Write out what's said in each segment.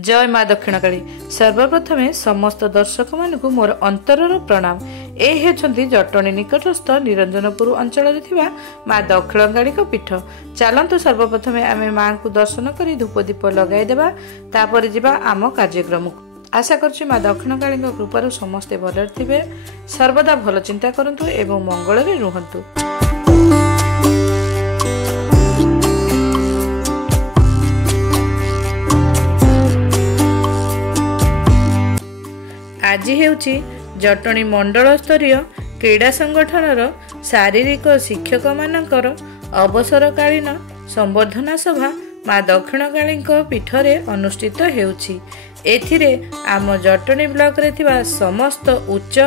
जय माँ दक्षिणकाली। सर्वप्रथमे समस्त दर्शक मानक मोर अंतरर प्रणाम। ए हेछंती जटणी निकटस्थ निरंजनपुर अंचल माँ दक्षिणकाली पीठ। चलतु सर्वप्रथमे आमे माँ को दर्शन कर धूपदीप लगाई देबा, तापर जिबा आम कार्यक्रम। आशा करछि माँ दक्षिणकाली कृपारु समस्ते भलरे थिबे, सर्वदा भल चिंता करंतु एवं मंगल रे रुहंतु। आज हेउछि जटणी मंडल स्तरीय क्रीड़ा संगठनर शारीरिक शिक्षक मानकर अवसरकालीन संबर्धना सभा माँ दक्षिणकाली पीठरे अनुष्ठित हेउछि। एथिरे आम जटणी ब्लॉक रे थिबा समस्त उच्च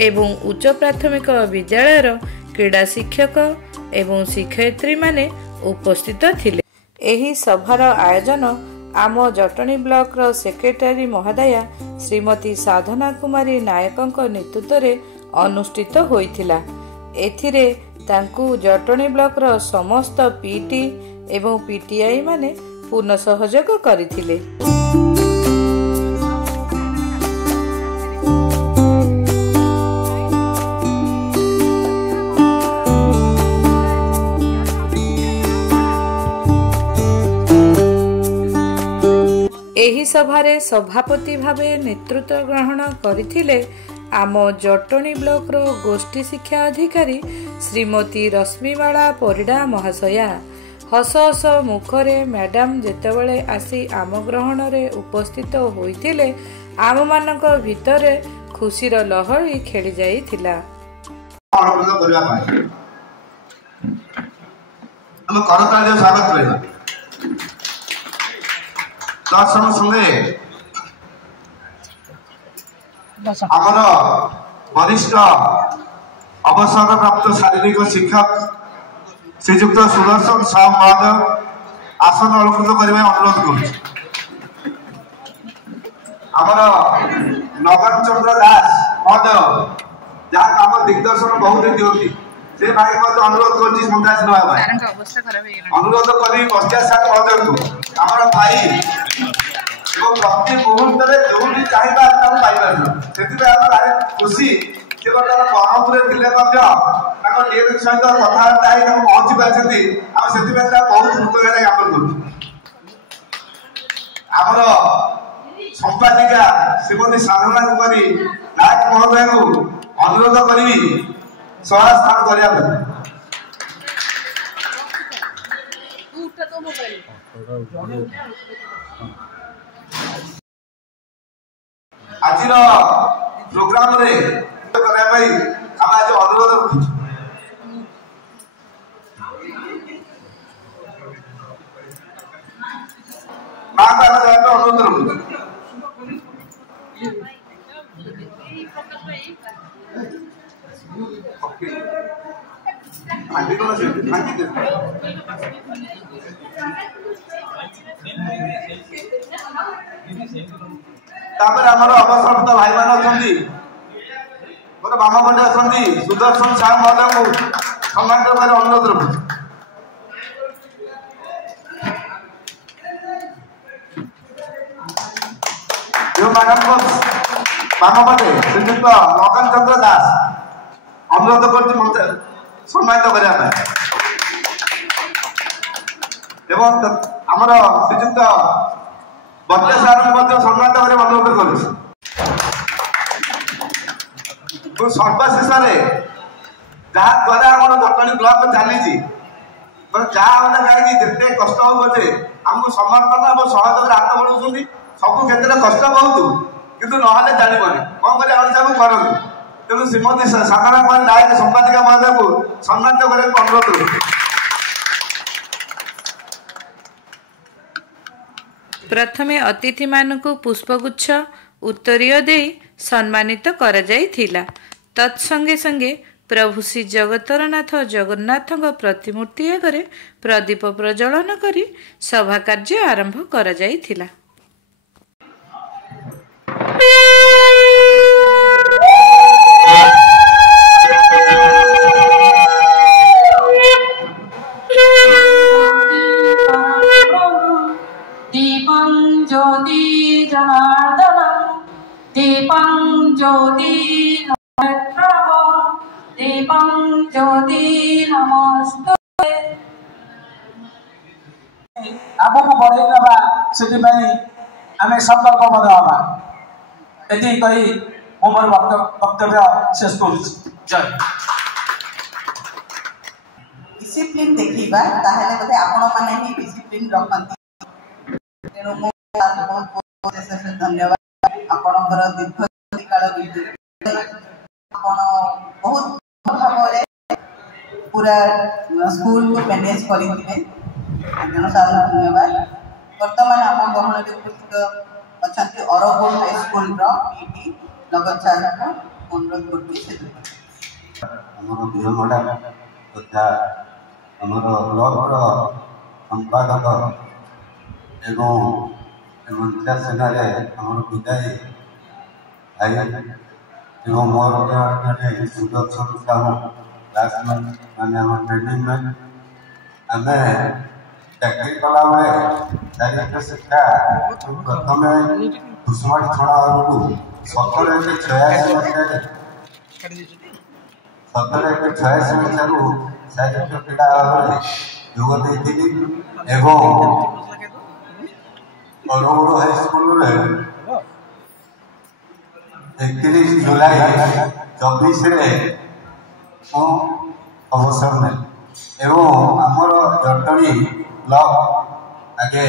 एवं उच्च प्राथमिक विद्यालयर क्रीड़ा शिक्षक एवं शिक्षयित्री माने उपस्थित थिले। एही सभार आयोजन आम जटणी ब्लॉक रो सेक्रेटरी महोदया श्रीमती साधना कुमारी नायक नेतृत्व रे अनुष्ठित होइथिला। एथिरे तांकु जटणी ब्लॉक रो समस्त पीटी एवं पीटीआई माने पूर्ण सहयोग करिथिले। एही सभारे सभापति भावे नेतृत्व ग्रहण करथिले आम जटणी ब्लॉक रो गोष्ठी शिक्षा अधिकारी श्रीमती रश्मिबाला परिडा महाशया। हस हस मुखरे मैडम जेतेबेले आसी आम ग्रहण रे उपस्थित होइथिले आम मानक भितरे खुशीर लहरी खेली जाइथिला। दर्शन संगे आमर वरिष्ठ अवसर प्राप्त शारीरिक शिक्षक श्रीजुक्त सुदर्शन साहु महोदय आसन अलंकृत करने अनुरोध करुँ। आमर नगन चंद्र दास महोदय जहाँ आम दिग्दर्शन बहुत दिखती से भाई अनुरोध कर अनुरोध करी पश्चात महोदय को आमर भाई प्रति मुहूर्त जो भी चाहिए से खुशी से ब्रह्मपुर थे सहित कथबार्ता पहुंची पार्टी बहुत कृतज्ञता ज्ञापन कर संपादिका श्रीमती साधना कुमारी नायक महोदय को अनुरोध करी सभा स्थान करने आज प्रोग्राम रे आज अनुरोध रखु। माँ का अनुरोध रखु। अवसरप्राप्त भाई मान मोर बाम पटे अच्छा सुदर्शन साहु महोदय को सम्मान कर अनुरोध रखु। जो मैडम बाम पटे श्रीजुक्त नगन चंद्र दास अनुरोध कर सम्मानित करने आमर श्रीजुक्त बच्चा सार सम्मानित कर अनुरोध कर सर्वशेष जहाँ द्वारा आम जटणी ब्लॉक चली जहाँ कहीं जिते कष्ट हो पचे आमको समर्थन और सहयोग हाथ बढ़ाऊँ सब क्षेत्र कष्ट बहुत किंतु ना जानवे कौन कर अनुसार करूँ तेणु श्रीमती साधना कुमारी नायक संपादिका महोदय को सम्मानित करने को अनुरोध करूँ। प्रथमे अतिथि मानकु पुष्पगुच्छ उत्तरीय दे सम्मानित करा जाइथिला। तत्संगे संगे प्रभु श्री जगतरनाथ जगन्नाथ प्रतिमूर्ति आगे प्रदीप प्रज्वलन करी सभा कार्य आरंभ करा जाइथिला। दीपं ज्योति जनार्दनं दीपं ज्योति दीपं ज्योति नमस्ते। आगक बढ़े ना से आम संकल्पबद्ध हाँ ये कही मोर वक्तव्य शेष कर जय। डिसिप्लिन देखा ताहले बोधे आपण माने ही डिसिप्लिन रखती तेणु बहुत बहुत धन्यवाद आपणकर दीर्घ काल आपण बहुत भाव पूरा स्कूल को मैनेज करते धन्यवाद। बर्तमान आम गहन उपस्थित अच्छा अरबोल हाई स्कूल पीटी लगत सार को अनुरोध करती संपादक एवं महिला सेना विदायी भाई एवं मोर सुदर्शन साहू क्लासमेट मैंने ट्रेनिंग में आम चाकरी कला शारीरिक शिक्षा प्रथम कुसुमाटी छड़ा 1786 मसीह शारीरिक क्रीड़ा भाव जोग देती एवं अरबोल हाई स्कूल 31 जुलाई 24 अवसर ने एवं आमर जटणी ब्लॉक आगे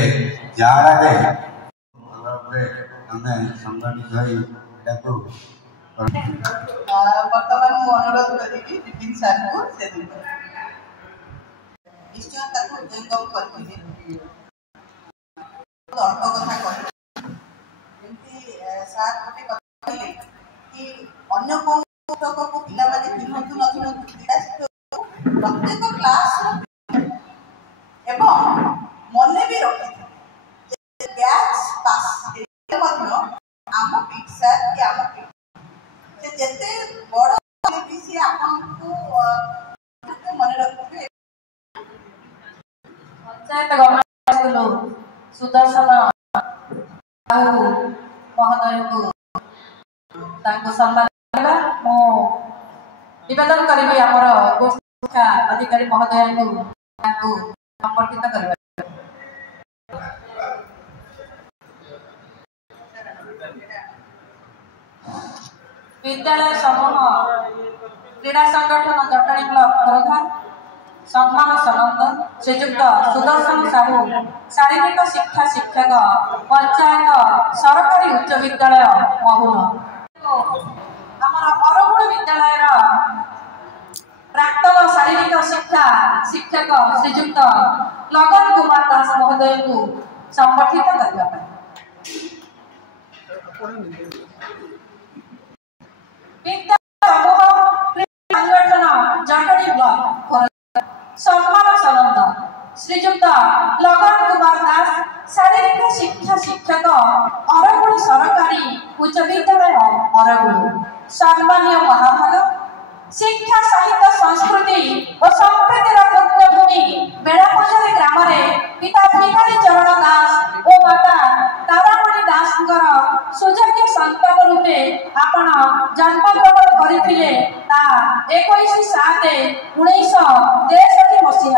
जाड़े आम संगठित बर्तमान मु अनुरोध करी विपिन सर को से निश्चय ताको जंगम करथिले अल्प कथा कहले सर गोटे कथा कहले कि अन्य को पुस्तक को पिला माने किनतु नथिनो क्रीड़ा प्रत्येक क्लास एवं मने भी रखी बैच पास मध्य आम पीठ सर कि आम पीठ से जेते बड़ भी से आपको मन रखिए। पंचायत गवर्नमेंट स्कूल सुदर्शन महोदय को सम्मान मो निवेदन करी आमर शिक्षा अधिकारी महोदय को संपर्कित करवा। विद्यालय समूह क्रीड़ा संगठन जटणी ब्लॉक खोरधा सम्मान सनंद श्रीजुक्त सुदर्शन साहू शारीरिक शिक्षा शिक्षक पंचायत सरकारी उच्च विद्यालय महुल आमर अरबोल विद्यालय प्राक्तन शारीरिक शिक्षा शिक्षक श्रीजुक्त लगन कुमार दास महोदय को संगठित करने समूह संगठन जटणी ब्लॉक सम्मान सनंद श्रीजुक्त लगन कुमार दास शारीरिक शिक्षा शिक्षक अरबोल सरकारी उच्च विद्यालय अरबोल सम्मानीय महाभाग शिक्षा साहित्य संस्कृति और संप्रीतिर पुण्यभूमि बेड़ापछारी ग्राम पिता भिखारी चरण दास और माता तारामणि दास सुयोग्य संतान रूपे आपण जन्मग्रहण करथिले 21/7/1963 मसीह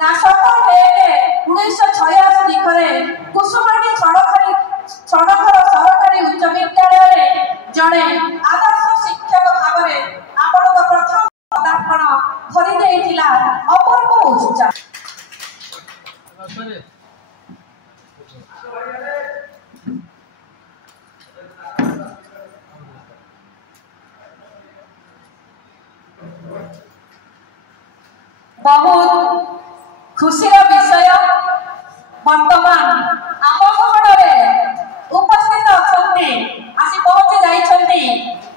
ता 17/1/1986 दिखरे कुसुमाटी छड़खर सरकारी उच्च विद्यालय जड़े आदर्श शिक्षक भाव में आपण प्रथम पदार्पण भरी देइथिला अपूर्व उत्साह। बहुत खुशीर विषय वर्तमान आम घरे उपस्थित अच्छे आसी पहुंची जाइछन्ती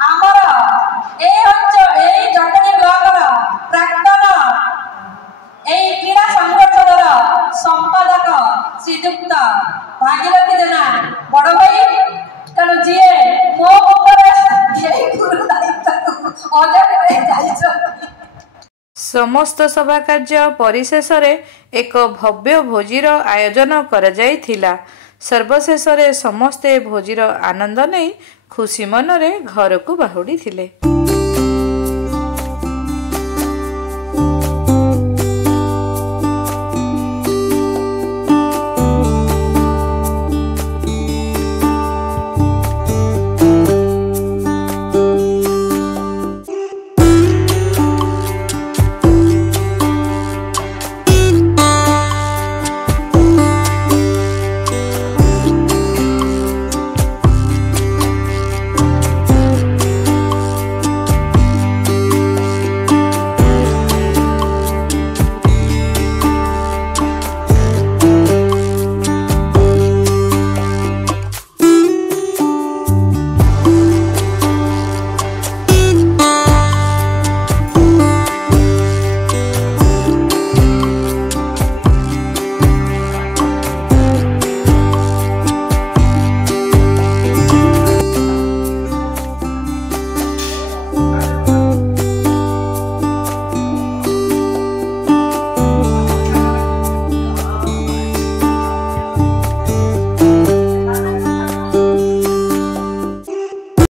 आमर जटणी ब्लॉक प्राक्तन क्रीड़ा संगठन संपादक श्रीजुक्त भागीरथी जेना बड़ भाई तेणु जी मो गुरु दायित्व समस्त सभा कार्य परिशेष एक भव्य भोजीर आयोजन करा जायथिला। ସର୍ବଶେଷରେ ସମସ୍ତେ ଭୋଜିର ଆନନ୍ଦ ନେଇ ଖୁସି ମନରେ ଘରକୁ ବାହୁଡ଼ିଥିଲେ।